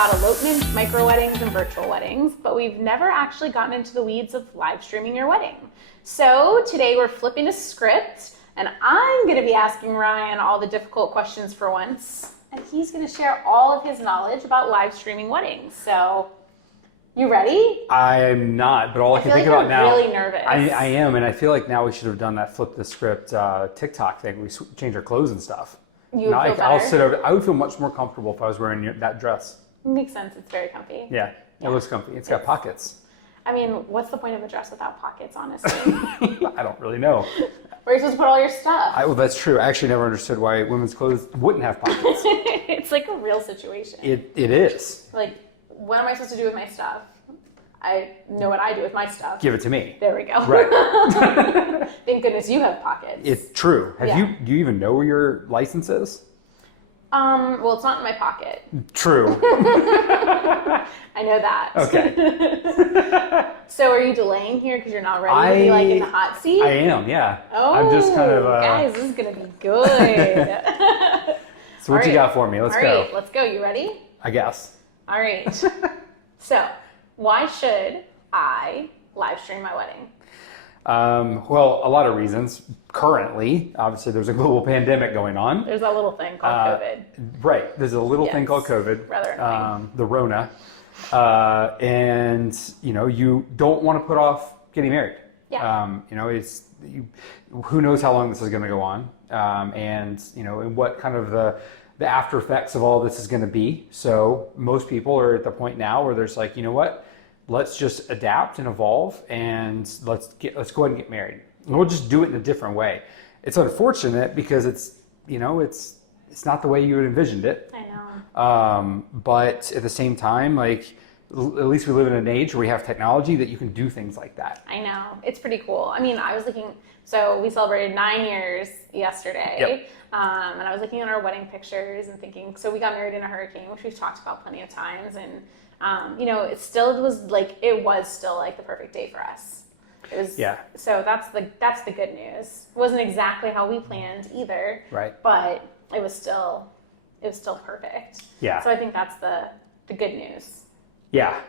about elopements, micro weddings, and virtual weddings, but we've never actually gotten into the weeds of live streaming your wedding. So today we're flipping a script, and I'm going to be asking Ryan all the difficult questions for once, and he's going to share all of his knowledge about live streaming weddings. So, you ready? I am not, but all I can think about now. I feel like you're really nervous. I am, and I feel like now we should have done that flip the script TikTok thing. We change our clothes and stuff. You would feel better? I'll sit over. I would feel much more comfortable if I was wearing that dress. Makes sense. It's very comfy. Yeah, it looks comfy. It's got pockets. I mean, what's the point of a dress without pockets, honestly? I don't really know. Where are you supposed to put all your stuff? Well, that's true. I actually never understood why women's clothes wouldn't have pockets. It's like a real situation. It is. Like, what am I supposed to do with my stuff? I know what I do with my stuff. Give it to me. There we go. Right. Thank goodness you have pockets. It's true. Do you even know where your license is? Well, it's not in my pocket. True. I know that. Okay. So are you delaying here because you're not ready to be like in the hot seat? I am, yeah. Oh, I'm just kind of guys, this is gonna be good. So what you got for me? Let's go. All right, let's go. You ready? I guess. All right. So, why should I live stream my wedding? Well, a lot of reasons. Currently, obviously, there's a global pandemic going on. There's that little thing called COVID. Right. There's a little thing called COVID. Rather annoying. The Rona. And, you don't want to put off getting married. Yeah. Who knows how long this is going to go on. And what kind of the after effects of all this is going to be. So most people are at the point now where there's like, you know what? Let's just adapt and evolve, and let's go ahead and get married. And we'll just do it in a different way. It's unfortunate because it's not the way you had envisioned it. I know. But at the same time, like, at least we live in an age where we have technology that you can do things like that. I know. It's pretty cool. I mean, I was looking, so we celebrated 9 years yesterday. Yep. And I was looking at our wedding pictures and thinking, so we got married in a hurricane, which we've talked about plenty of times. And, it was still like the perfect day for us. It was, so that's the good news. It wasn't exactly how we planned either. Right. But it was still perfect. Yeah. So I think that's the good news. Yeah.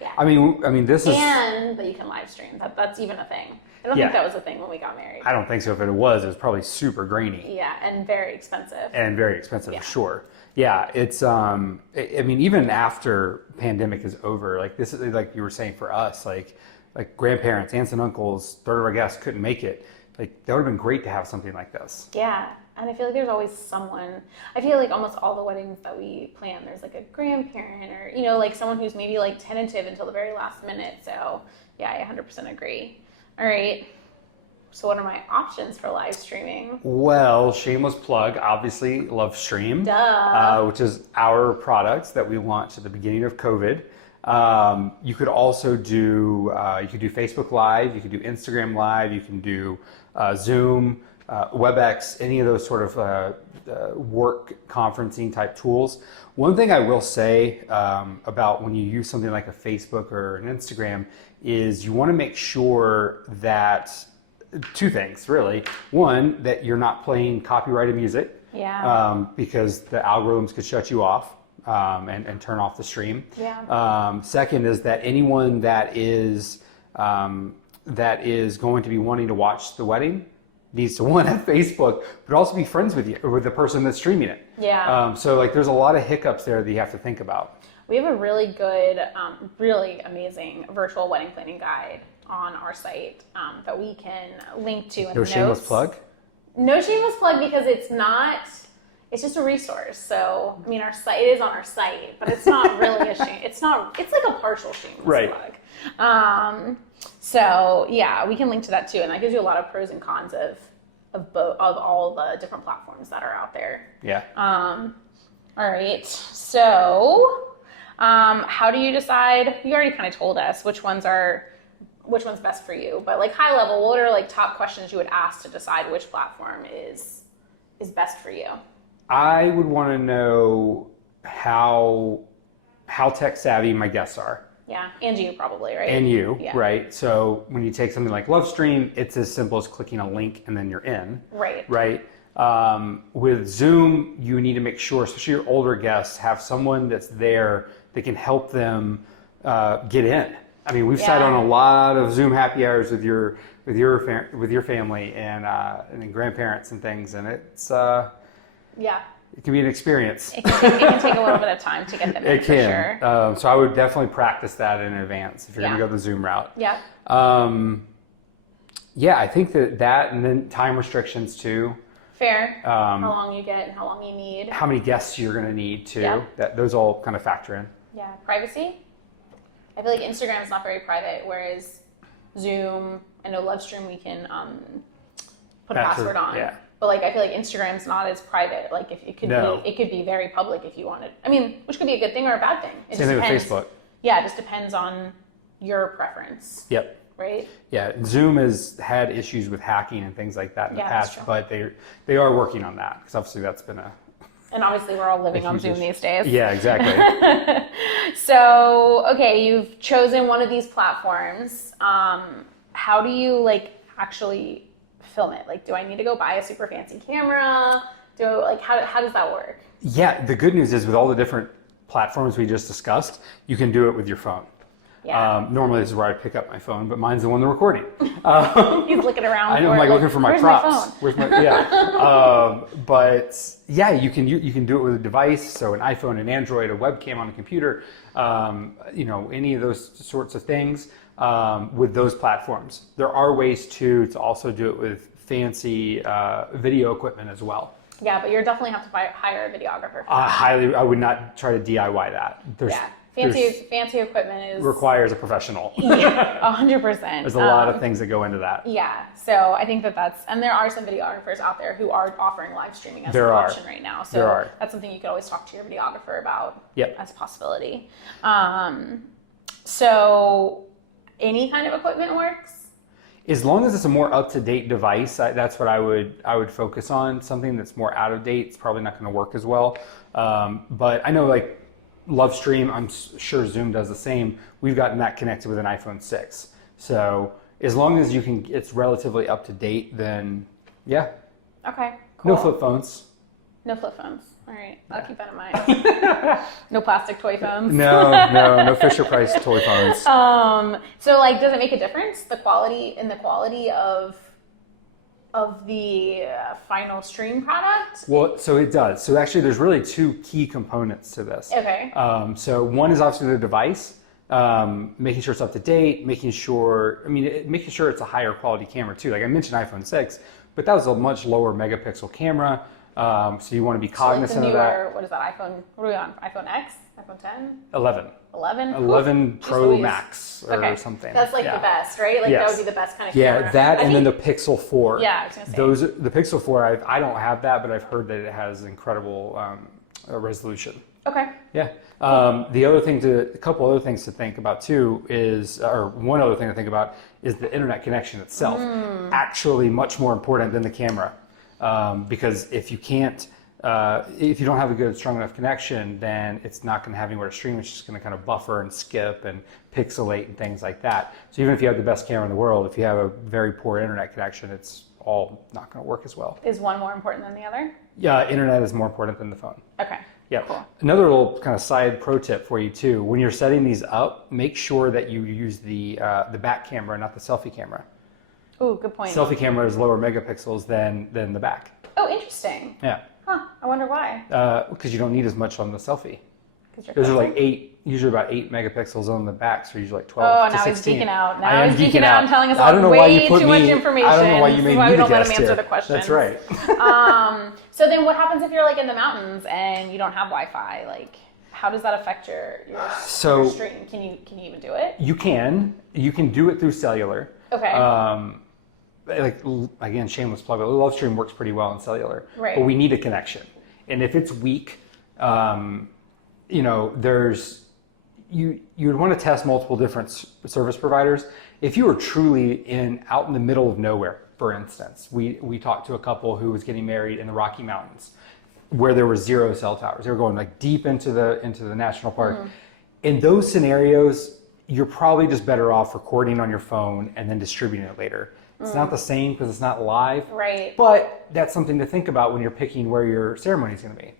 Yeah. I mean, this is... And that you can live stream. That's even a thing. I don't think that was a thing when we got married. I don't think so. If it was probably super grainy. Yeah, and very expensive. Sure. Yeah, it's, even after pandemic is over, like this is, like you were saying for us, like grandparents, aunts and uncles, third of our guests couldn't make it. Like, that would have been great to have something like this. Yeah. And I feel like there's always someone, I feel like almost all the weddings that we plan, there's like a grandparent or, like someone who's maybe like tentative until the very last minute. So yeah, I 100% agree. All right. So what are my options for live streaming? Well, shameless plug, obviously Livestream, which is our product that we launched at the beginning of COVID. You could also do, Facebook Live, you could do Instagram Live, you can do Zoom, WebEx, any of those sort of work conferencing type tools. One thing I will say about when you use something like a Facebook or an Instagram is you want to make sure that two things, really. One, that you're not playing copyrighted music, because the algorithms could shut you off and turn off the stream. Yeah. Second is that anyone that is going to be wanting to watch the wedding needs to, one, have Facebook, but also be friends with you, or with the person that's streaming it. Yeah. So like, there's a lot of hiccups there that you have to think about. We have a really good, really amazing virtual wedding planning guide on our site that we can link to in the notes. No shameless plug? No shameless plug, because it's just a resource. So, I mean, our site, it is on our site, but it's not really it's like a partial shameless plug. So yeah, we can link to that too. And that gives you a lot of pros and cons of all the different platforms that are out there. Yeah. All right. So, how do you decide? You already kind of told us which one's best for you, but like high level, what are like top questions you would ask to decide which platform is best for you? I would want to know how tech savvy my guests are. Yeah, and you probably, right? And you, yeah. Right? So when you take something like Livestream, it's as simple as clicking a link and then you're in. Right. Right? With Zoom, you need to make sure, especially your older guests, have someone that's there that can help them get in. I mean, we've sat on a lot of Zoom happy hours with your family and grandparents and things, and it's it can be an experience. It can take a little bit of time to get them in, for sure. So I would definitely practice that in advance if you're going to go the Zoom route. Yeah. I think that and then time restrictions too. Fair. How long you get and how long you need. How many guests you're going to need too. Those all kind of factor in. Yeah. Privacy. I feel like Instagram is not very private, whereas Zoom, I know Livestream we can put a password on. Yeah. But like I feel like Instagram's not as private. Like if it could be very public if you wanted. I mean, which could be a good thing or a bad thing. Same thing with Facebook. Yeah, it just depends on your preference. Yep. Right? Yeah, Zoom has had issues with hacking and things like that in the past, but they are working on that because obviously that's been and obviously we're all living on Zoom these days. Yeah, exactly. So, okay, you've chosen one of these platforms. How do you actually film it? Like, do I need to go buy a super fancy camera? How does that work? Yeah, the good news is with all the different platforms we just discussed, you can do it with your phone. Yeah. Normally this is where I pick up my phone, but mine's the one they're recording. He's looking around. I know, I'm looking for my props. Where's my but yeah, you can do it with a device, so an iPhone, an Android, a webcam on a computer, any of those sorts of things with those platforms. There are ways to also do it with fancy video equipment as well. Yeah, but you definitely have to hire a videographer. I would not try to DIY that. Fancy equipment requires a professional. Yeah, 100%. There's a lot of things that go into that. Yeah, so I think and there are some videographers out there who are offering live streaming as an option right now. So that's something you could always talk to your videographer about as a possibility. So any kind of equipment works? As long as it's a more up-to-date device, that's what I would focus on. Something that's more out of date, it's probably not going to work as well. But I know Livestream, I'm sure Zoom does the same. We've gotten that connected with an iPhone 6. So as long as it's relatively up to date, then yeah. Okay, cool. No flip phones. No flip phones. All right, I'll keep that in mind. No plastic toy phones. No Fisher Price toy phones. So does it make a difference, the quality of the final stream product? Well, so it does. So actually there's really two key components to this. Okay. So one is obviously the device, making sure it's up to date, making sure it's a higher quality camera too. Like I mentioned iPhone 6, but that was a much lower megapixel camera. So you want to be cognizant of that. What is that iPhone? What are we on? iPhone X? iPhone 10? 11. 11? 11 Pro Max or something. That's the best, right? That would be the best kind of camera. Yeah, that and then the Pixel 4. Yeah, I was going to say. The Pixel 4, I don't have that, but I've heard that it has incredible resolution. Okay. Yeah. A couple other things to think about too one other thing to think about is the internet connection itself. Actually much more important than the camera. Because if you don't have a good, strong enough connection, then it's not going to have anywhere to stream. It's just going to kind of buffer and skip and pixelate and things like that. So even if you have the best camera in the world, if you have a very poor internet connection, it's all not going to work as well. Is one more important than the other? Yeah, internet is more important than the phone. Okay. Yeah. Cool. Another little kind of side pro tip for you too: when you're setting these up, make sure that you use the back camera, not the selfie camera. Ooh, good point. Selfie camera is lower megapixels than the back. Oh, interesting. Yeah. Huh. I wonder why. Because you don't need as much on the selfie. Those are usually about 8 megapixels on the back, so usually 12 to 16. Now he's geeking out. Now he's geeking out and telling us way too much information. I don't know why you made me the guest here. We don't let him answer the questions. That's right. So then what happens if you're in the mountains and you don't have Wi-Fi? How does that affect your stream? Can you even do it? You can. You can do it through cellular. Okay. Again, shameless plug, but Livestream works pretty well in cellular. Right. But we need a connection. And if it's weak, you would want to test multiple different service providers. If you were truly out in the middle of nowhere, for instance, we talked to a couple who was getting married in the Rocky Mountains, where there were 0 cell towers. They were going deep into the national park. In those scenarios, you're probably just better off recording on your phone and then distributing it later. It's not the same because it's not live. Right. But that's something to think about when you're picking where your ceremony is going to be.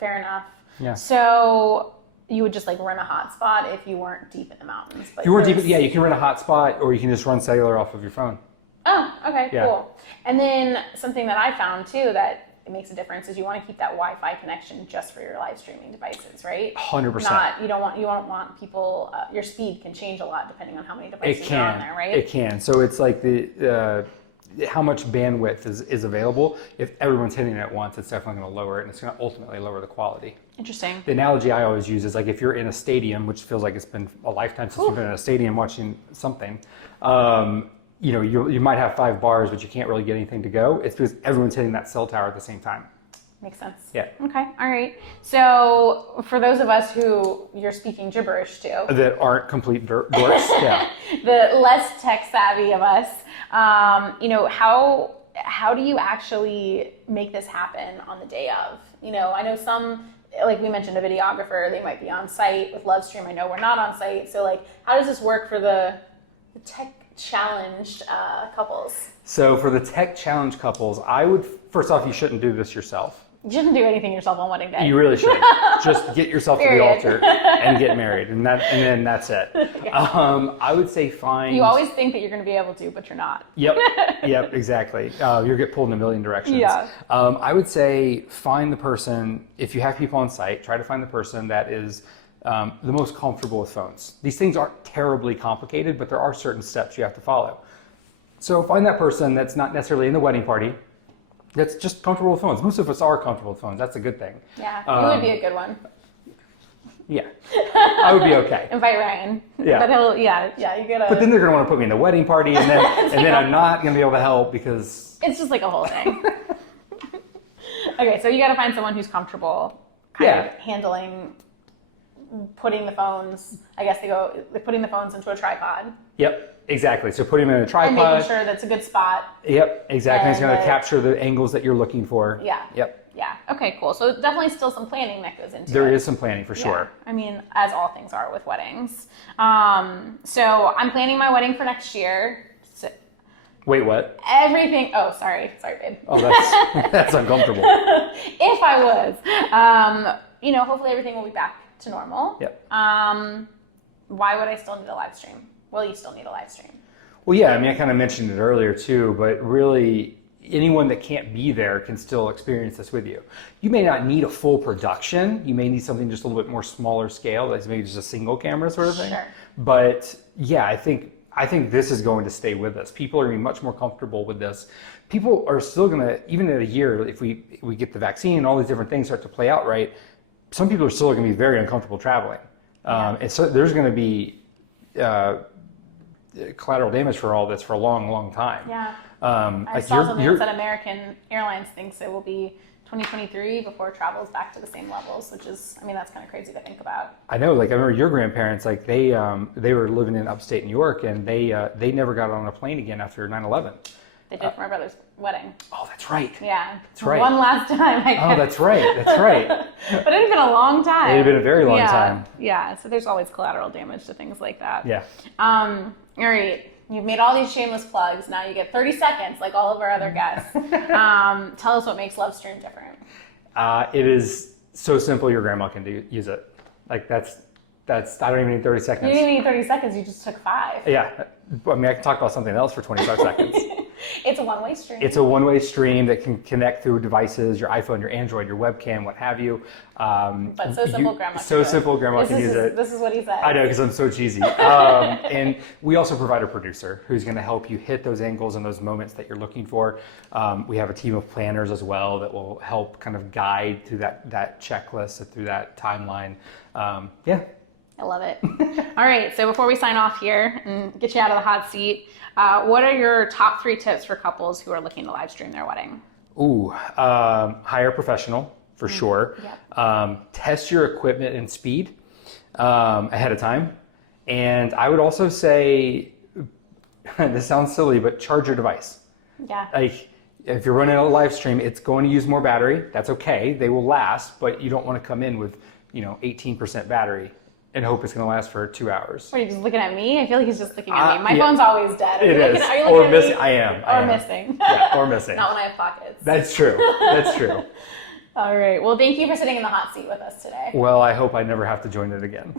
Fair enough. Yeah. So you would just like run a hotspot if you weren't deep in the mountains. But if you weren't deep, yeah, you can run a hotspot, or you can just run cellular off of your phone. Oh, okay, Yeah. cool. And then something that I found too that it makes a difference is you want to keep that Wi-Fi connection just for your live streaming devices, right? 100%. You don't want people. Your speed can change a lot depending on how many devices are on there, right? It can. So it's like the how much bandwidth is available. If everyone's hitting it at once, it's definitely going to lower it, and it's going to ultimately lower the quality. Interesting. The analogy I always use is like if you're in a stadium, which feels like it's been a lifetime since you've been in a stadium watching something. You might have 5 bars, but you can't really get anything to go. It's because everyone's hitting that cell tower at the same time. Makes sense. Yeah. Okay. All right. So for those of us who you're speaking gibberish to, that aren't complete dorks, yeah. the less tech savvy of us, how do you actually make this happen on the day of? I know some, like we mentioned, a videographer, they might be on site with Livestream. I know we're not on site. So like, how does this work for the tech challenged couples? So for the tech challenge couples, first off, you shouldn't do this yourself. You shouldn't do anything yourself on wedding day. You really should. Just get yourself to the altar and get married, and then that's it. Yeah. I would say find. You always think that you're going to be able to, but you're not. Yep, exactly. You'll get pulled in a million directions. Yeah. I would say find the person. If you have people on site, try to find the person that is the most comfortable with phones. These things aren't terribly complicated, but there are certain steps you have to follow. So find that person that's not necessarily in the wedding party, that's just comfortable with phones. Most of us are comfortable with phones. That's a good thing. Yeah, you would be a good one. Yeah, I would be okay. Invite Ryan. Yeah. But you gotta. But then they're gonna want to put me in the wedding party, and then I'm not gonna be able to help because it's just like a whole thing. Okay, so you gotta find someone who's comfortable kind of handling putting the phones. I guess they're putting the phones into a tripod. Yep. Exactly. So put him in a tripod. And making sure that's a good spot. Yep. Exactly. It's going to capture the angles that you're looking for. Yeah. Yep. Yeah. Okay, cool. So definitely still some planning that goes into it. There is some planning for sure. I mean, as all things are with weddings. So I'm planning my wedding for next year. So wait, what? Everything. Oh, sorry, babe. Oh, that's uncomfortable. If I was, hopefully everything will be back to normal. Yep. Why would I still need a live stream? Will you still need a live stream? Well, yeah, I mean, I kind of mentioned it earlier too, but really anyone that can't be there can still experience this with you. You may not need a full production. You may need something just a little bit more smaller scale, like maybe just a single camera sort of thing. Sure. But yeah, I think this is going to stay with us. People are going to be much more comfortable with this. People are still going to, even in a year, if we get the vaccine and all these different things start to play out right, some people are still going to be very uncomfortable traveling. And so there's going to be collateral damage for all this for a long, long time. Yeah. I saw something that said American Airlines thinks it will be 2023 before travel is back to the same levels, which is, that's kind of crazy to think about. I know, like I remember your grandparents, like they were living in upstate New York, and they never got on a plane again after 9/11. They did for my brother's wedding. Oh, that's right. Yeah. That's right. One last time, I guess. Oh, that's right. That's right. But it had been a long time. It had been a very long time. Yeah. So there's always collateral damage to things like that. Yeah. All right. You've made all these shameless plugs. Now you get 30 seconds, like all of our other guests. Tell us what makes Livestream different. It is so simple. Your grandma can use it. Like that's. I don't even need 30 seconds. You didn't need 30 seconds. You just took 5. Yeah. I mean, I can talk about something else for 25 seconds. It's a one-way stream. It's a one-way stream that can connect through devices, your iPhone, your Android, your webcam, what have you. But so simple, Grandma. So simple, Grandma can use it. This is what he said. I know, because I'm so cheesy. And we also provide a producer who's going to help you hit those angles and those moments that you're looking for. We have a team of planners as well that will help kind of guide through that checklist, through that timeline. Yeah. I love it. All right, so before we sign off here and get you out of the hot seat, what are your top 3 tips for couples who are looking to live stream their wedding? Ooh, hire a professional for sure. Yep. Test your equipment and speed ahead of time. And I would also say, this sounds silly, but charge your device. Yeah. Like, if you're running a live stream, it's going to use more battery. That's okay. They will last, but you don't want to come in with, 18% battery and hope it's going to last for 2 hours. Are you just looking at me? I feel like he's just looking at me. My phone's always dead. It is. Or missing. I am. Or missing. Yeah, or missing. Not when I have pockets. That's true. That's true. All right. Well, thank you for sitting in the hot seat with us today. Well, I hope I never have to join it again.